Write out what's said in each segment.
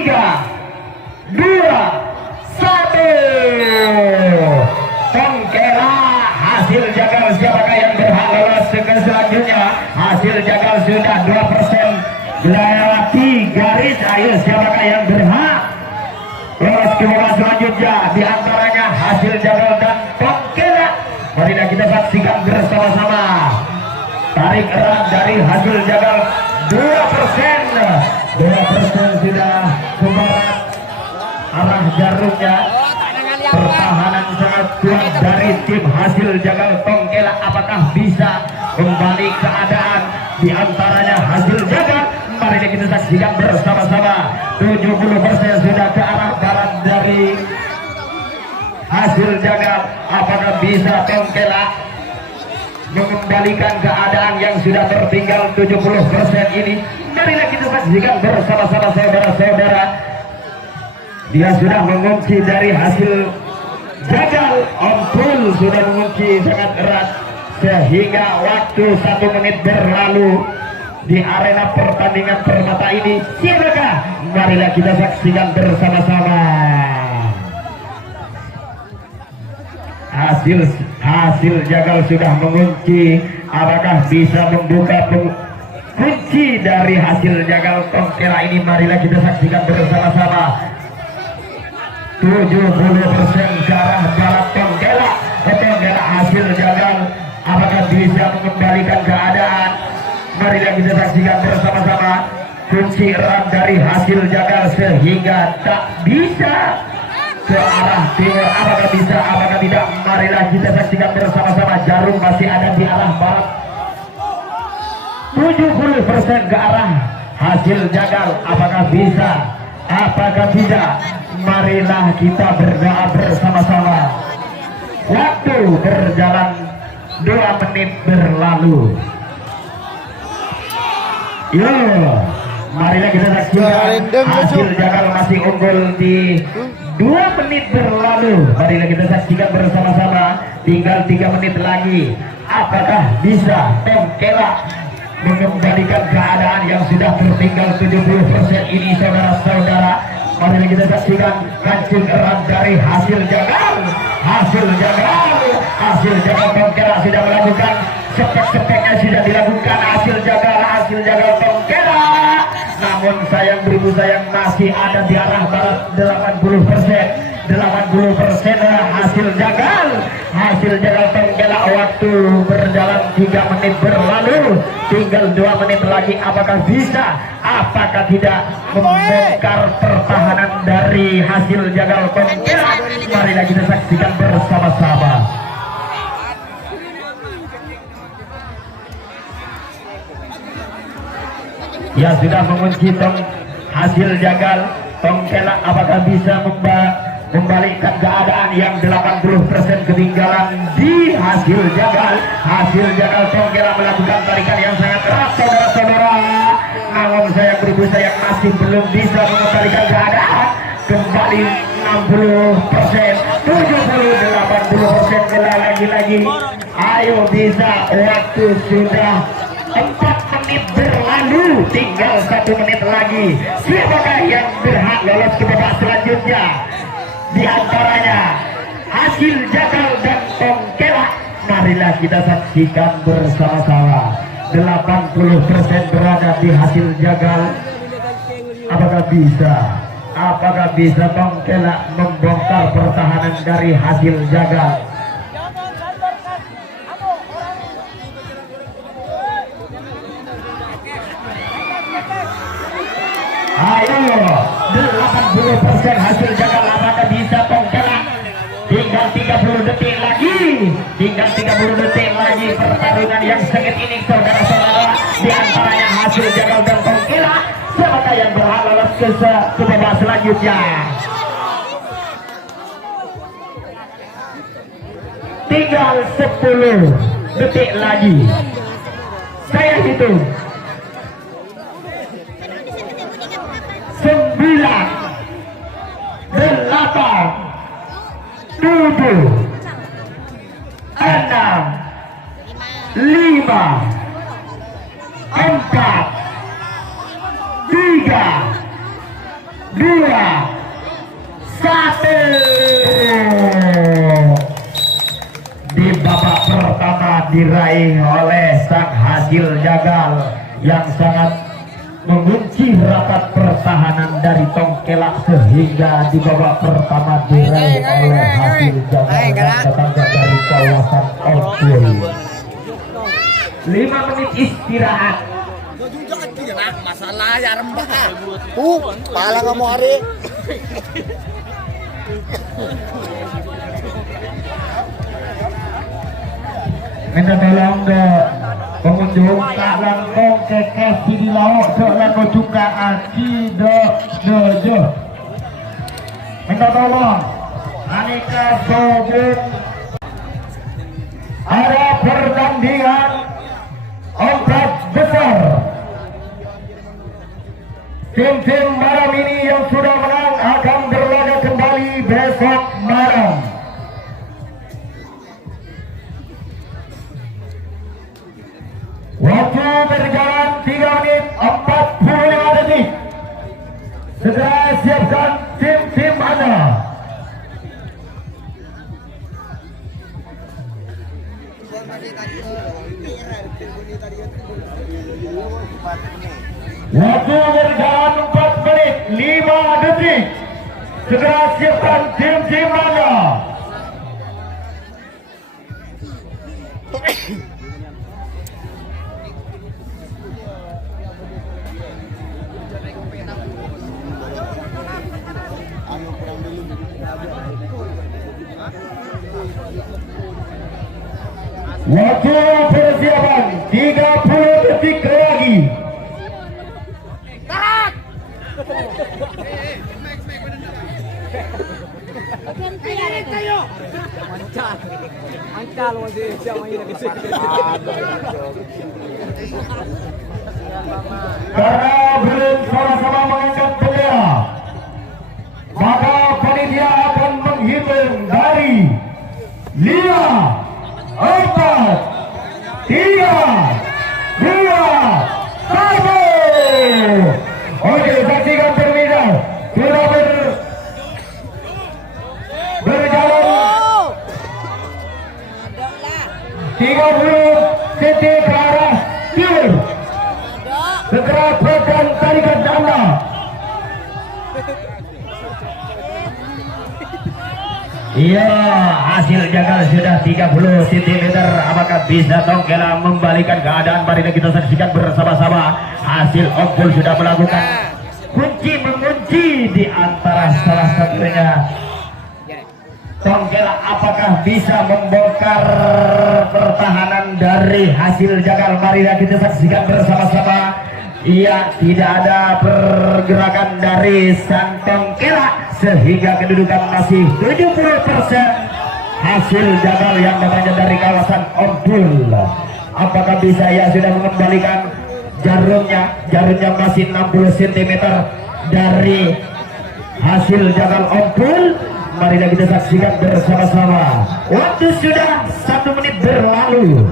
3, 2, 1. Tongkela hasil jagal, siapakah yang berhak lolos ke selanjutnya? Hasil jagal sudah 2% melewati garis. Ayo, siapakah yang berhak lolos ke babak selanjutnya? Di antaranya hasil jagal dan Tongkela. Marilah kita saksikan bersama-sama. Tarik erat dari hasil jagal 2%. 2% sudah ke barat arah jarumnya. Pertahanan sangat kuat dari tim hasil jagal Tongkela. Apakah bisa kembali keadaan? Di antaranya hasil jagal. Mari kita saksikan bersama-sama. 70% sudah ke arah barat dari hasil jagal. Apakah bisa Tongkela mengembalikan keadaan yang sudah tertinggal 70% ini? Marilah kita saksikan bersama-sama saudara-saudara. Dia sudah mengunci dari hasil jagal. Ampun, sudah mengunci sangat erat sehingga waktu 1 menit berlalu di arena pertandingan permata ini. Siapakah? Marilah kita saksikan bersama-sama. Hasil jagal sudah mengunci. Apakah bisa membuka kunci dari hasil jagal Tongkela ini? Marilah kita saksikan bersama-sama. 70% ke arah barat Tongkela. Tongkela hasil jagal. Apakah bisa mengembalikan keadaan? Marilah kita saksikan bersama-sama. Kunci erat dari hasil jagal sehingga tak bisa ke arah timur. Apakah bisa? Apakah tidak? Marilah kita saksikan bersama-sama. Jarum masih ada di arah barat. 70% ke arah hasil jagal. Apakah bisa? Apakah tidak? Marilah kita berdoa bersama-sama. Waktu berjalan 2 menit berlalu. Yo, marilah kita saksikan hasil jagal masih unggul di 2 menit berlalu. Marilah kita saksikan bersama-sama. Tinggal 3 menit lagi. Apakah bisa Tongkela mengembalikan keadaan yang sudah tertinggal 70% ini, saudara-saudara? Marilah kita saksikan kancing erat dari hasil jagal. Hasil jagal Tongkela sudah melakukan sepek-sepeknya, sudah dilakukan hasil jagal Tongkela. Namun sayang beribu sayang, masih ada di arah barat 80% hasil jagal Tongkela. Waktu berjalan 3 menit berlalu, tinggal 2 menit lagi. Apakah bisa? Apakah tidak membongkar pertahanan dari hasil jagal Tongkela? Marilah kita saksikan bersama-sama. Ya, sudah mengunci hasil jagal Tongkela. Apakah bisa membalikkan keadaan yang 80% ketinggalan di hasil jagal? Hasil jagal Tongkela melakukan tarikan yang sangat keras, saudara-saudara. Namun saya beribu sayang masih belum bisa mengembalikan keadaan. Kembali 60%, 70, 80% lagi-lagi. Ayo bisa. Waktu sudah 4 menit berlalu, tinggal 1 menit lagi. Siapakah yang berhak lolos ke babak selanjutnya? Di antaranya hasil jagal dan Tongkela. Marilah kita saksikan bersama-sama. 80% berada di hasil jagal. Apakah bisa Tongkela membongkar pertahanan dari hasil jagal? Ayo, 80% hasil jagal. Apakah bisa Tongkela? Tinggal 30 detik lagi pertarungan yang sengit ini, saudara-saudara. Di antaranya hasil jagal dan Tongkela. Siapakah yang berhak lolos ke babak selanjutnya? Tinggal 10 detik lagi. Saya hitung 9, 8, 7, 6, 5, 4, 3, 2, diraih oleh sang hasil jagal yang sangat mengunci rapat pertahanan dari Tongkelak sehingga di babak pertama diraih oleh hasil jagal yang datangnya dari kawasan Ombul. 5 menit istirahat. Masalah ya rembak. Pala kamu hari. Minta tolong ke pengunjung tak langkong kekeh di laut dok langkong juga aki dok dojo. Minta tolong aneka sobek ada pertandingan ombak besar. Tim-tim malam ini yang sudah menang akan berlaga kembali besok malam. Waktu berjalan 3 menit 45 detik. Segera siapkan tim-tim Anda. Waktu berjalan 4 menit 5 detik. Segera siapkan tim-tim Anda. Waktu persiapan 30 detik lagi. Mancal masih siapa ini lagi. Karena belum sama-sama mengangkat bendera, maka panitia akan menghitung dari 5, 4, 3, 2, 1. Oke, saksikan terlebih sudah berjalan 30 detik ke arah kiri. Segera pegang tarikan Anda. Iya, hasil jagal sudah 30 cm. Apakah bisa Tongkelak membalikan keadaan? Mari kita saksikan bersama-sama. Hasil Ombul sudah melakukan kunci mengunci di antara salah satunya Tongkelak. Apakah bisa membongkar pertahanan dari hasil jagal? Mari kita saksikan bersama-sama. Iya, tidak ada pergerakan dari sang Tongkelak sehingga kedudukan masih 70% hasil jagal yang datangnya dari kawasan Ombul. Apakah bisa? Ya, sudah mengembalikan jarumnya masih 60 cm dari hasil jagal Ombul. Mari kita saksikan bersama-sama. Waktu sudah 1 menit berlalu.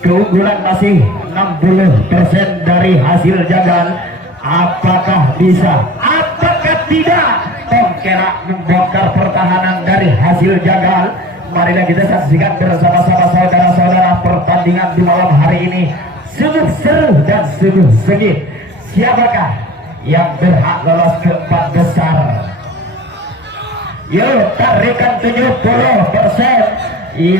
Keunggulan masih 60% dari hasil jagal. Apakah bisa? Apakah tidak? Tongkelak membongkar pertahanan dari hasil jagal. Mari kita saksikan bersama-sama saudara-saudara. Pertandingan di malam hari ini sungguh seru dan sungguh sengit. Siapakah yang berhak lolos ke 4 besar? Yuk, tarikan 70%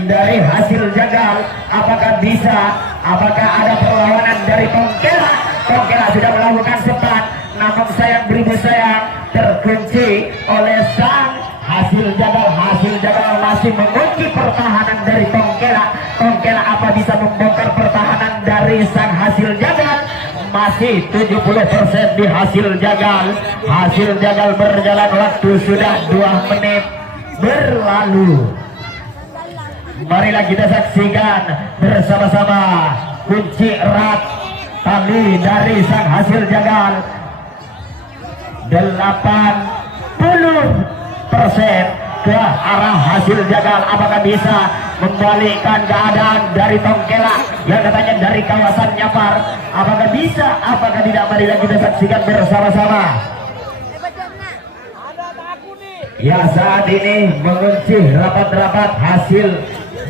dari hasil jagal. Apakah bisa? Apakah ada perlawanan dari Tongkelak? Tongkelak sudah melakukan sempat, namun sayang beribu sayang terkunci oleh sang hasil jagal. Hasil jagal masih mengunci pertahanan dari Tongkelak. Tongkelak apa bisa membongkar pertahanan dari sang hasil jagal? Masih 70% di hasil jagal. Hasil jagal berjalan, waktu sudah 2 menit berlalu. Marilah kita saksikan bersama-sama kunci erat tali dari sang hasil jagal. 80% ke arah hasil jagal. Apakah bisa membalikkan keadaan dari Tongkelak yang katanya dari kawasan Nyapar? Apakah bisa? Apakah tidak? Marilah kita saksikan bersama-sama. Ya, saat ini mengunci rapat-rapat hasil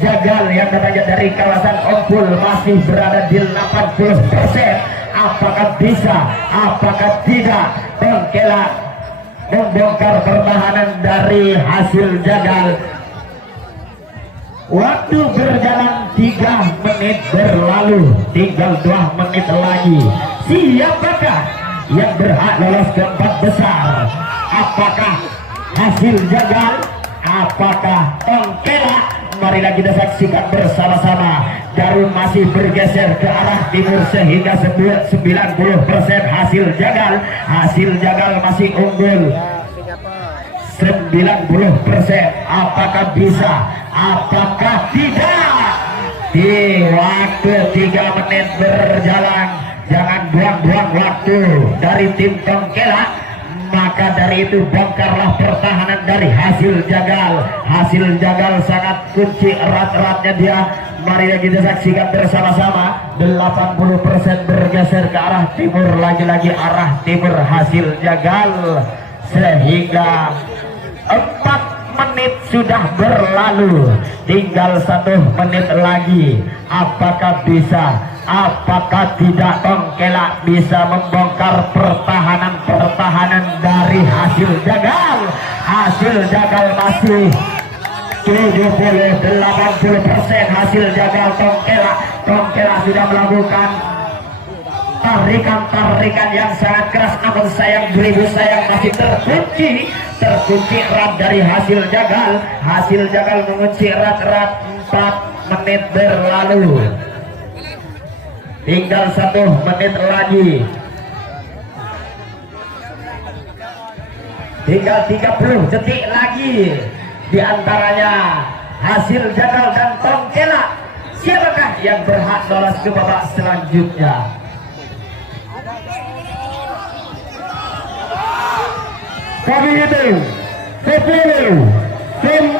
Jagal yang datangnya dari kawasan Ompul masih berada di 80%. Apakah bisa, apakah tidak? Tongkela membongkar pertahanan dari Hasil Jagal. Waktu berjalan 3 menit berlalu, tinggal 2 menit lagi. Siapakah yang berhak lolos ke 4 besar? Apakah Hasil Jagal? Apakah Tongkela? Marilah kita saksikan bersama-sama. Jarum masih bergeser ke arah timur sehingga 90% Hasil Jagal. Hasil Jagal masih unggul 90%. Apakah bisa? Apakah tidak? Di waktu 3 menit berjalan, jangan buang-buang waktu dari tim Tongkela. Maka dari itu bongkarlah pertahanan dari Hasil Jagal. Hasil Jagal sangat kunci erat-eratnya dia. Mari kita saksikan bersama-sama. 80% bergeser ke arah timur, lagi-lagi arah timur Hasil Jagal, sehingga 4 menit sudah berlalu, tinggal 1 menit lagi. Apakah bisa, apakah tidak Tongkela bisa membongkar pertahanan dari Hasil Jagal? Hasil Jagal masih 70-80%. Hasil Jagal. Tongkela sudah melakukan tarikan yang sangat keras, namun sayang, beribu sayang, masih terkunci erat dari Hasil Jagal. Hasil Jagal mengunci erat-erat. 4 menit berlalu, tinggal 1 menit lagi, tinggal 30 detik lagi. Di antaranya Hasil Jagal dan Tongkela. Siapakah yang berhak lolos ke babak selanjutnya? Kami itu 10, 9,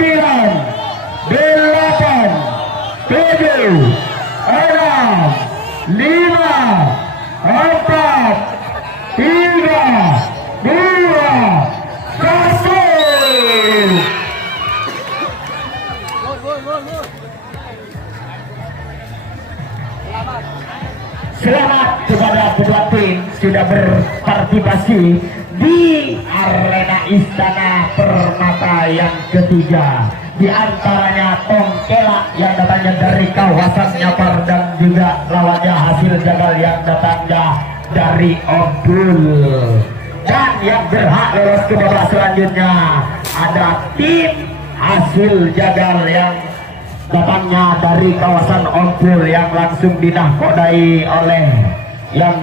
8, 7, 6, 5, 4, 3, 2, 1. Selamat kepada kedua tim sudah berpartisipasi di arena Istana Permata yang ketiga. Di antaranya Tongkela yang datangnya dari kawasan Nyapar, dan juga lawannya Hasil Jagal yang datangnya dari Ompul. Dan yang berhak lolos ke babak selanjutnya ada tim Hasil Jagal yang datangnya dari kawasan Ompul yang langsung dinahkodai oleh yang